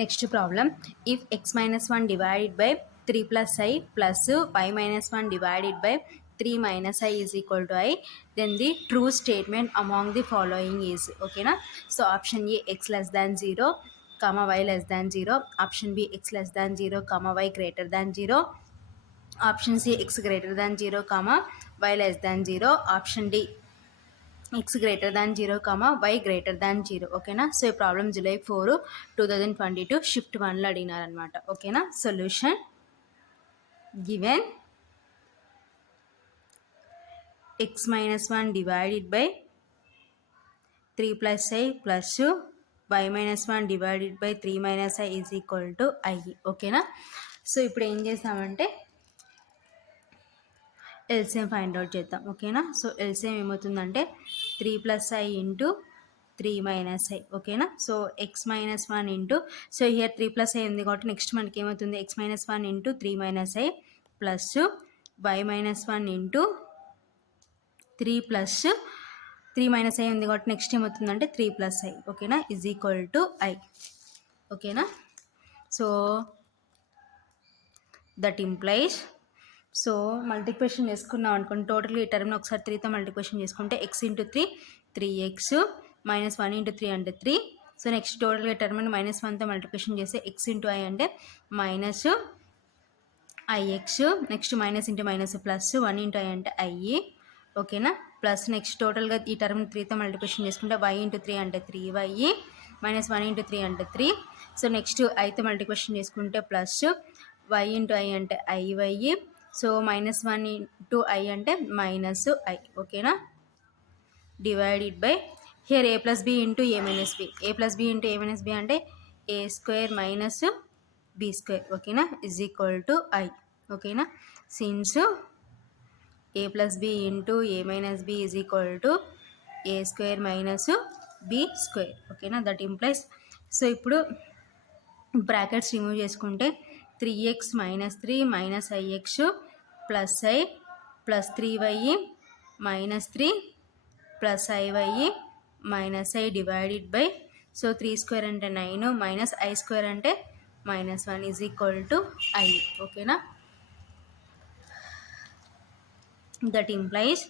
Next problem, if x minus 1 divided by 3 plus I plus y minus 1 divided by 3 minus I is equal to I, then the true statement among the following is, okay na. So option A, x less than 0 comma y less than 0, option B, x less than 0 comma y greater than 0, option C, x greater than 0 comma y less than 0, option D, x greater than 0 comma y greater than 0. ఓకేనా. So ఈ problem July 4, 2022 shift 1లో అడిగినారనమాట. ఓకేనా. Solution given x minus 1 divided by 3 plus I plus y minus 1 divided by 3 minus I is equal to I. ఓకేనా. So ఇప్పుడు ఏం చేస్తామంటే LCM find out చేద్దాం. ఓకేనా. సో ఎల్సిఎం ఏమవుతుందంటే 3 plus i into 3 minus i. ఓకేనా. So x minus 1 into, so here 3 plus i ఉంది కాబట్టి నెక్స్ట్ మనకి ఏమవుతుంది, x minus 1 into 3 minus i plus y minus 1 into 3 plus 3 minus i ఉంది కాబట్టి నెక్స్ట్ ఏమవుతుందంటే 3 ప్లస్ ఐ. ఓకేనా. Is equal to i. ఓకేనా. So that implies, so multiplication చేసుకున్నాం అనుకోండి, టోటల్గా ఈ టర్మ్ని ఒకసారి 3తో మల్టిప్లికేషన్ చేసుకుంటే X into 3 3x minus 1 into 3 అంటే 3. సో నెక్స్ట్ టోటల్గా టర్మ్ని -1తో మల్టిప్లికేషన్ చేస్తే ఎక్స్ ఇంటూ ఐ అంటే minus IX, next minus into minus plus 1 into i అంటే ఐ. ఓకేనా. ప్లస్ నెక్స్ట్ టోటల్గా ఈ టర్మ్ 3తో మల్టిప్లికేషన్ చేసుకుంటే y ఇంటూ 3 అంటే 3y మైనస్ 1 ఇంటూ 3 అంటే 3. సో నెక్స్ట్ ఐతో మల్టిప్లికేషన్ చేసుకుంటే ప్లస్ y ఇంటూ ఐ అంటే ఐవై. సో -1 ఇంటూ ఐ అంటే మైనస్ ఐ. ఓకేనా. Divided by here a plus b into a minus b, a plus b into a minus b అంటే a square minus b square. ఓకేనా. Is equal to i. ఓకేనా. Since a plus b into a minus b is equal to a square minus b square. ఓకేనా. That implies, so ఇప్పుడు brackets remove చేసుకుంటే 3x minus 3 minus i x plus i plus 3y minus 3 plus i y minus I divided by, so 3 స్క్వేర్ అంటే 9 minus i square అంటే -1 is equal to i. ఓకేనా. That implies,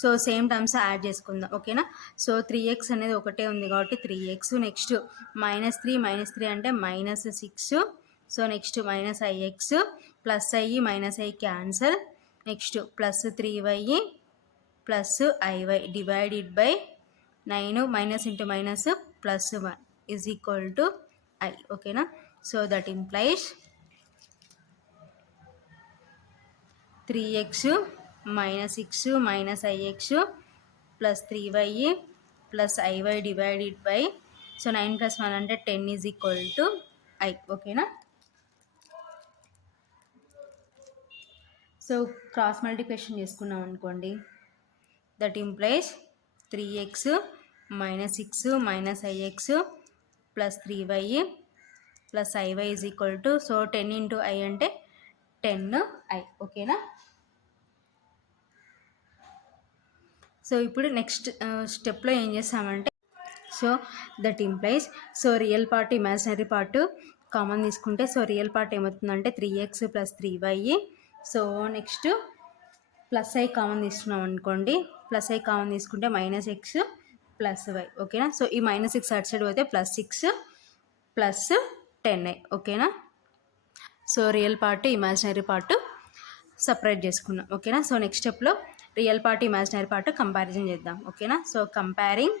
so same terms add చేసుకుందాం. ఓకేనా. So 3x అనేది ఒకటే ఉంది కాబట్టి 3x, next -3 అంటే -6, so next minus i x plus i minus i cancel, next plus 3y plus i y divided by 9 minus into minus plus 1 is equal to i. ఓకేనా. So that implies 3x minus 6 minus i x plus 3y plus i y divided by, so 9 plus 1 అంటే 10 is equal to i. ఓకేనా. So cross multiplication చేసుకున్నాం అనుకోండి, that implies 3x minus 6 minus i x plus 3y plus i y is equal to, so 10 into i అంటే 10i. ఓకేనా. So ఇప్పుడు next స్టెప్లో ఏం చేస్తామంటే, so that implies, so real part imaginary part common తీసుకుంటే, so real part ఏమవుతుందంటే 3x plus 3y, so next plus i common తీసుకున్నాం అనుకోండి, ప్లస్ ఐ కామన్ తీసుకుంటే -x ప్లస్ y. ఓకేనా. సో ఈ -6 అటు సైడ్ పోతే +6 ప్లస్ 10i. ఓకేనా. So real part imaginary part separate చేసుకున్నాం. ఓకేనా. సో నెక్స్ట్ స్టెప్లో real part imaginary part comparison చేద్దాం. ఓకేనా. So comparing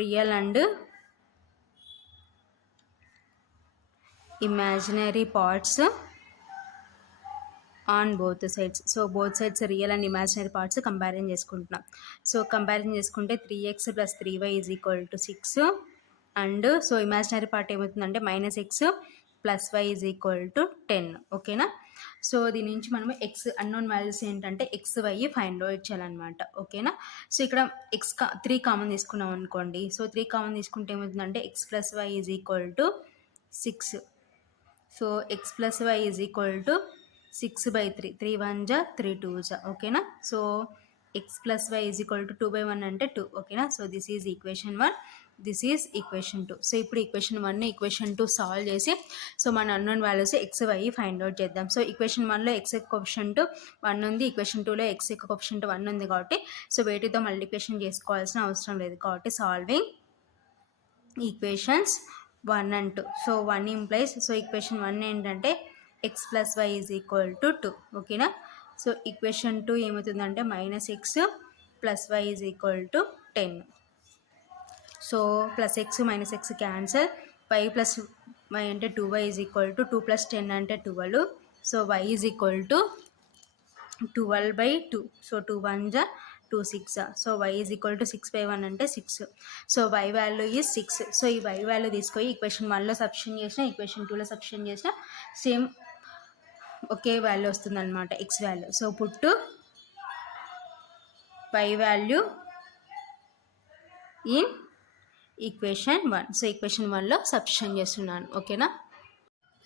real and imaginary parts on both sides. So both sides real and imaginary parts comparison చేసుకుంటున్నాం. So comparison చేసుకుంటే 3x plus 3y is equal to 6 and, so imaginary part ఏమవుతుందంటే -x plus y is equal to 10. ఓకేనా. సో దీని నుంచి మనం X unknown values ఏంటంటే X y find out చేయాలన్నమాట. ఓకేనా. సో ఇక్కడ ఎక్స్ 3 కామన్ తీసుకున్నాం అనుకోండి, సో 3 కామన్ తీసుకుంటే ఏమవుతుందంటే x plus y is equal to 6. So x plus y is equal to 6/3, 3 1 జా 3 2 జా. ఓకేనా. So x plus y is equal to 2/1 అంటే 2. ఓకేనా. So this is equation 1. This is equation 2. So ఇప్పుడు ఈక్వేషన్ 1 ఈక్వేషన్ 2 సాల్వ్ చేసి so మన unknown values x y find out చేద్దాం. So equation 1లో ఎక్స్ యొక్క కోఎఫిషియంట్ 1 ఉంది, ఈక్వేషన్ 2లో ఎక్స్ యొక్క కోఎఫిషియంట్ 1 ఉంది కాబట్టి సో వేటితో మల్టిప్లికేషన్ చేసుకోవాల్సిన అవసరం లేదు కాబట్టి solving equations 1 and 2. So 1 implies so equation 1 ఏంటంటే x plus y is equal to 2. ఓకేనా. సో ఈక్వేషన్ 2 ఏమవుతుందంటే minus x plus y is equal to 10. So plus x minus x cancel, y plus y అంటే 2y is equal to 2 ప్లస్ 10 అంటే 12. So y is equal to 12/2. So 2 1 జా 2 6 జా. So y is equal to 6/1 అంటే 6. So y value is 6. So ఈ y value తీసుకొని equation 1లో substitute చేసిన equation 2లో సబ్స్టిట్యూట్ చేసిన సేమ్ ఒకే వాల్యూ వస్తుందన్నమాట, x value. So put y value in equation 1. So equation 1లో సబ్స్టిట్యూట్ చేస్తున్నాను. ఓకేనా.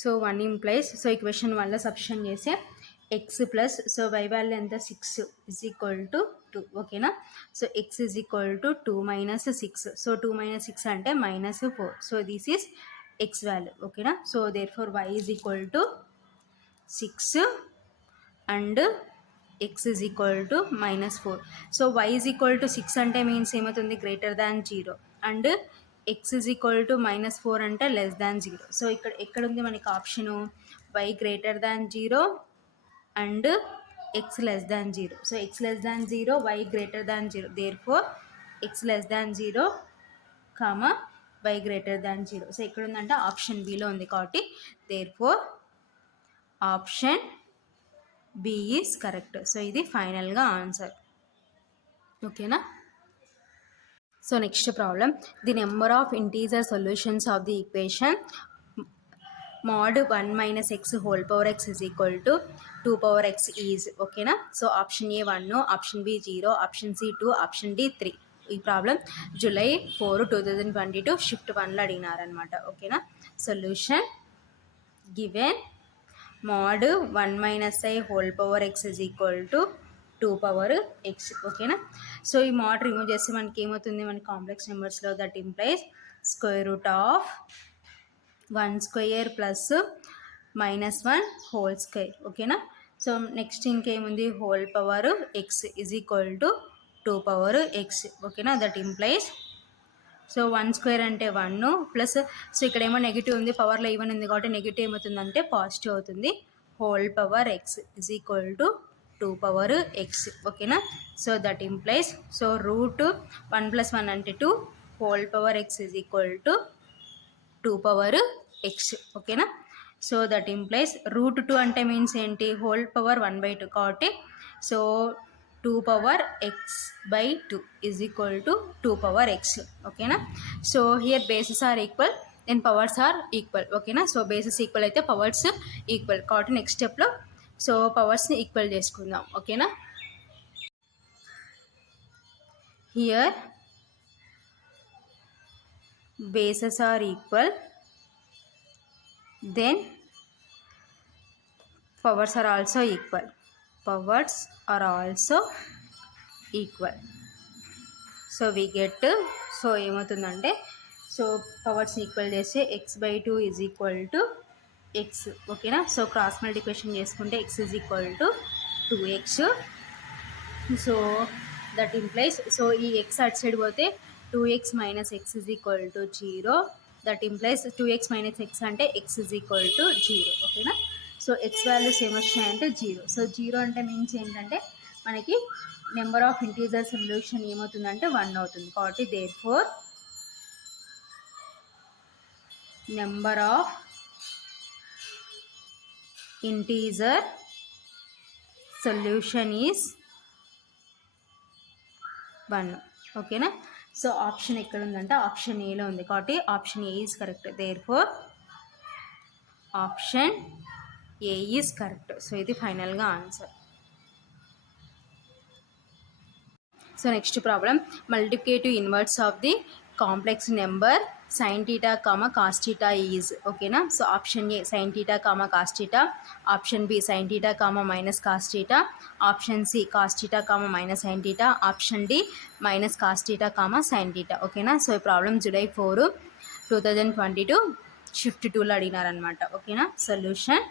సో 1 ఇంప్లైస్ సో ఈక్వేషన్ 1లో సబ్స్టిట్యూట్ చేస్తే X plus so y value ఎంత 6 ఈజ్ ఈక్వల్ టు 2. ఓకేనా. So x is equal to 2 minus 6. So 2 minus 6 అంటే minus 4. So this is x value. ఓకేనా. So therefore y is equal to 6 and x is equal to -4. So y is equal to 6 అంటే means ఏమవుతుంది, greater than 0 and x is equal to -4 అంటే less than 0. సో ఇక్కడ ఎక్కడుంది మనకి option, y greater than 0 and x less than 0. So x less than 0, y greater than 0. Therefore x less than 0 comma y greater than 0. So ఎక్కడ ఉందంటే option బిలో ఉంది కాబట్టి therefore option B is correct. So ఇది ఫైనల్గా answer. ఓకేనా. So next problem, the number of integer solutions of the equation mod 1 minus x whole power x is equal to 2 power x is. ఓకేనా. So option A 1, option B 0, option C 2, option D 3. ఈ problem July 4, 2022 shift 1లో అడిగినారనమాట. ఓకేనా. Solution given mod 1 minus i whole power x is equal to 2 power x. ఓకేనా. So ఈ mod remove చేస్తే మనకి ఏమవుతుంది, మన కాంప్లెక్స్ నెంబర్స్లో that implies square root of 1 square plus -1 whole square. ఓకేనా. సో నెక్స్ట్ ఇంకేముంది, whole power x is equal to 2 power x. ఓకేనా. దట్ ఇంప్లైస్ సో 1 స్క్వేర్ అంటే 1 ప్లస్ సో ఇక్కడ ఏమో నెగిటివ్ ఉంది, పవర్లో ఈవెన్ ఉంది కాబట్టి నెగిటివ్ ఏమవుతుందంటే పాజిటివ్ అవుతుంది. Whole power x is equal to 2 power x. ఓకేనా. So that implies so root 1 + 1 అంటే 2, whole power x is equal to 2 power x. ఓకేనా. సో దట్ ఇంప్లైస్ రూట్ 2 అంటే మీన్స్ ఏంటి, హోల్ పవర్ 1/2 కాబట్టి so 2 power x by 2 is equal to 2 power x. ఓకేనా. So here bases are equal then powers are equal. ఓకేనా. So bases equal అయితే powers equal కాబట్టి నెక్స్ట్ స్టెప్లో సో పవర్స్ని ఈక్వల్ చేసుకుందాం. ఓకేనా. Here bases are equal, then powers are also equal. Powers are also equal. So we get so ఏమవుతుందంటే సో పవర్స్ని ఈక్వల్ చేస్తే x/2 is equal to X. ఓకేనా. సో క్రాస్ మల్టిప్లికేషన్ చేసుకుంటే x is equal to 2x. So that implies so ఈ ఎక్స్ అటు side పోతే 2x minus x is equal to 0. That implies 2x minus x అంటే x is equal to 0. ఓకేనా. So x values ఏమొచ్చినాయంటే 0. So 0 అంటే మీన్స్ ఏంటంటే మనకి నెంబర్ ఆఫ్ ఇంటీజర్ సొల్యూషన్ ఏమవుతుందంటే 1 అవుతుంది కాబట్టి therefore number of integer solution is 1. ఓకేనా. సో ఆప్షన్ ఎక్కడ ఉందంటే ఆప్షన్ ఏలో ఉంది కాబట్టి option A is correct. Therefore option A is correct. So ఇది ఫైనల్గా answer. So next problem, multiplicative inverse of the complex number sin theta cos theta is, ఓకేనా. So option A sin theta cos theta, option B sin theta minus cos theta, option C cos theta minus sin theta, option D minus cos theta sin theta, ఓకేనా. So ఈ problem July 4, 2022 shift 2లో అడిగినారనమాట, ఓకేనా. Solution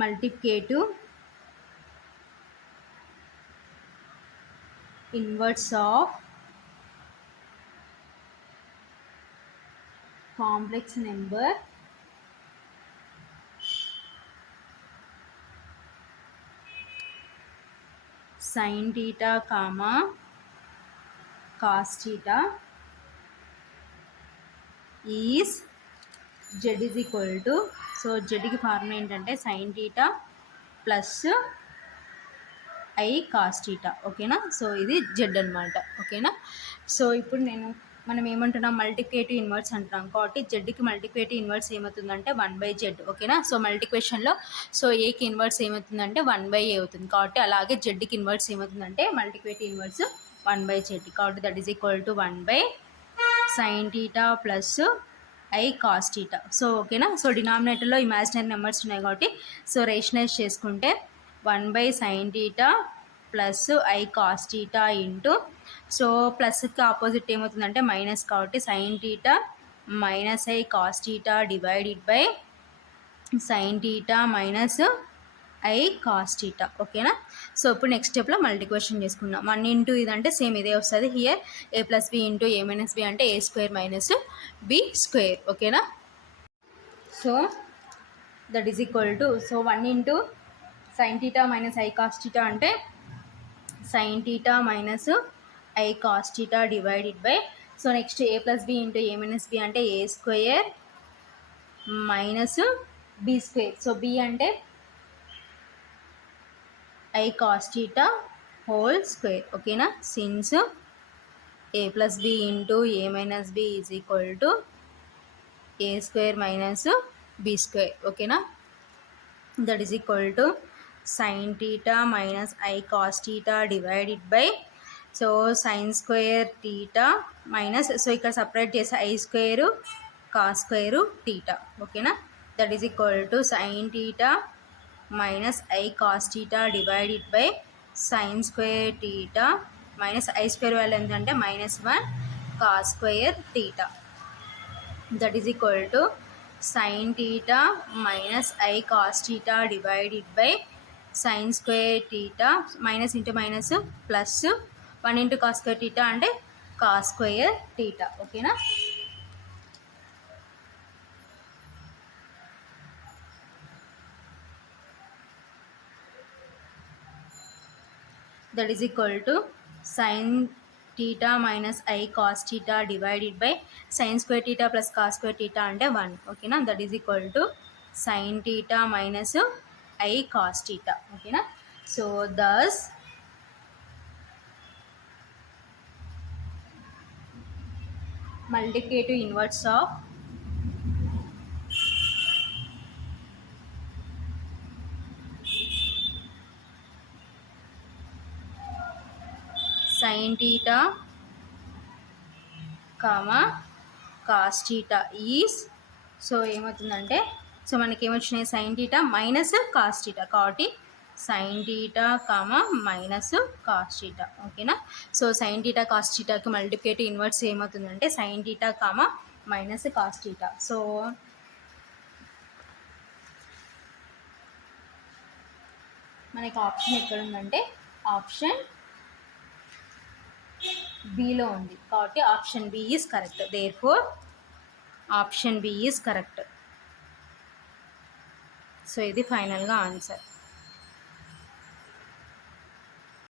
multiplicative inverse of complex number sin theta cos theta is z is equal to, so జెడ్కి formula ఏంటంటే sin theta plus i cos theta, ఓకేనా. So ఇది z అనమాట, ఓకేనా. సో ఇప్పుడు మనం ఏమంటున్నాం, మల్టిప్లికేటివ్ ఇన్వర్స్ అంటున్నాం కాబట్టి జెడ్కి మల్టిప్లికేటివ్ ఇన్వర్స్ ఏమవుతుందంటే 1/z, ఓకేనా. సో మల్టిప్లికేషన్లో సో ఏకి ఇన్వర్స్ ఏమవుతుందంటే 1/a అవుతుంది కాబట్టి అలాగే జెడ్కి ఇన్వర్స్ ఏమవుతుందంటే మల్టిప్లికేటివ్ ఇన్వర్స్ 1/z కాబట్టి that is equal to 1/sin theta plus i cos theta. So ఓకేనా. సో డినామినేటర్లో ఇమాజినరీ నెంబర్స్ ఉన్నాయి కాబట్టి సో రేషనైజ్ చేసుకుంటే 1/sin theta plus i cos theta into, so ప్లస్కి ఆపోజిట్ ఏమవుతుందంటే మైనస్ కాబట్టి sin theta minus i cos theta divided by sin theta minus i cos theta, ఓకేనా. So ఇప్పుడు నెక్స్ట్ స్టెప్లో మల్టిప్లికేషన్ చేసుకుందాం. 1 ఇంటూ ఇదంటే సేమ్ ఇదే వస్తుంది. Here a plus b into a minus b అంటే a square minus b square, ఓకేనా. So that is equal to, so 1 into sin theta minus i cos theta అంటే sin theta minus i cos theta divided by, so next a plus b into a minus b అంటే a square minus b square. So b అంటే i cos theta whole square, ఓకేనా. Since a plus b into a minus b is equal to a square minus b square, ఓకేనా. That is equal to sin theta minus i cos theta divided by, so sin square theta minus, so ఇక్కడ separate చేసే i square cos square theta, ఓకేనా. That is equal to sin theta minus i cos theta divided by sin square theta minus i square value ఎంతంటే -1 cos square theta. That is equal to sin theta minus i cos theta divided by sin square theta minus into minus plus 1 into cos square theta అంటే cos square theta, ఓకేనా. That is equal to sin theta minus i cos theta divided by sin square theta plus cos square theta అంటే 1, ఓకేనా. That is equal to sin theta minus i cos theta, ఓకేనా. So thus multiplicative inverse of sin theta cos theta is, so ఏమవుతుందంటే so మనకి ఏమొచ్చినాయి sin theta minus cos theta కాబట్టి sin theta minus cos theta, ఓకేనా. So sin theta cos థీటాకి multiplicative inverse ఏమవుతుందంటే sin theta minus cos theta. So మనకి option ఎక్కడ ఉందంటే ఆప్షన్ బిలో ఉంది కాబట్టి option B is correct. Therefore option B is correct. So ఇది ఫైనల్గా ఆన్సర్.